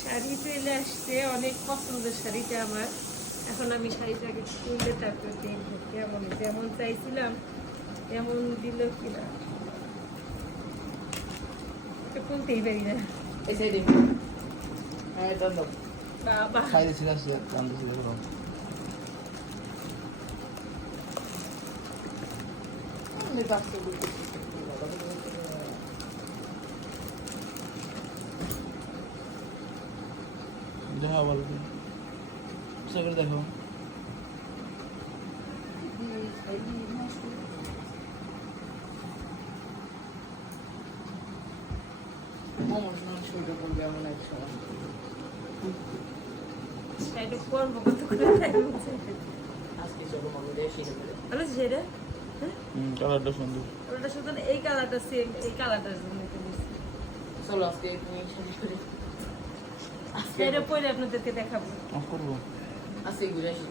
শাড়ি চলে আসছে, অনেক পছন্দের শাড়িটা আমার। এখন আমি শাড়িটাকে তুললে তারপর দেখবো কেমন, যেমন চাইছিলাম তেমন দিল কিনা। এটা খুলতেই পারি না। এই সাইডে হ্যাঁ এটা দাও বাবা সাইডে ছিল আছে দাম দিছিল বড় আমি বাক্স বলতে দেখা ভালো করে দেখো শাড়িটা পরবো কত করে লাগছে। ভালো আছে শাড়িটা? হ্যাঁ কালারটা সুন্দর ওটা শুধু না, এই কালারটা সেম, এই কালারটার জন্য এটা নিচ্ছি। চলো আজকে তুমি শাড়ি করে শাড়িটা পরে আপনাদেরকে দেখাবো। অফ করবো আজকে ঘুরে আসি।